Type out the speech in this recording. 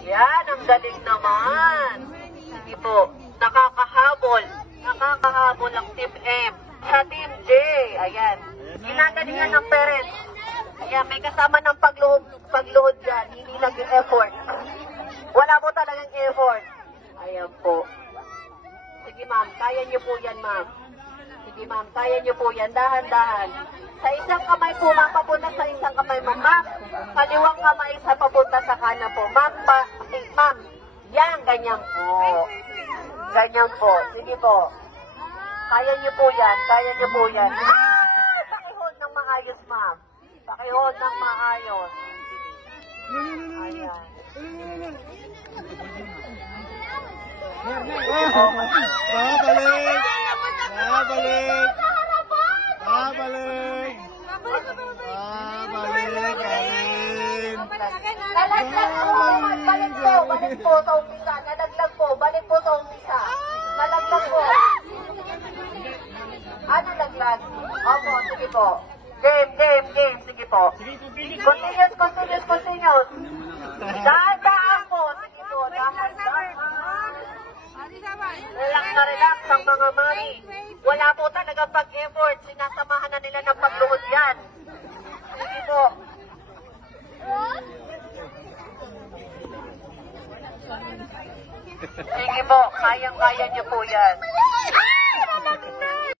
Yan, ang galing naman. Sige po, nakakahabol. Nakakahabol ang Team M sa Team J. Ayan. Ginagalingan ng parents. Ayan, may kasama ng pagluhod yan. Hindi nag-effort. Wala po talagang effort. Ayan po. Sige ma'am, kaya niyo po yan ma'am. Sige ma'am, kaya niyo po yan. Dahan-dahan. Sa isang kamay po ma'am, papunta sa isang kamay ma'am. Ma'am, kaliwang kamay sa papunta sa kanan po. Ma'am, ma'am, yan, ganyan po. Ganyan po. Sige po. Kaya niyo po yan. Kaya niyo po yan. Pakihold ng maayos ma'am. Pakihold ng maayos. Ayan. Babalik! Babalik! Babalik! Babalik! Nalaglag po! Balik po! Balik po sa umpisa! Nalaglag po! Balik po sa umpisa! Nalaglag po! Ano laglag? Opo, sige po. Game. Sige po. Continuous. Dahan-dahan po. Sige po, dahan-dahan. Relax ang mga mami. Wala po talaga pag-effort. Sinasamahan na nila ng pagluhod yan. Sige po. Sige po, kayang-kaya niyo po yan.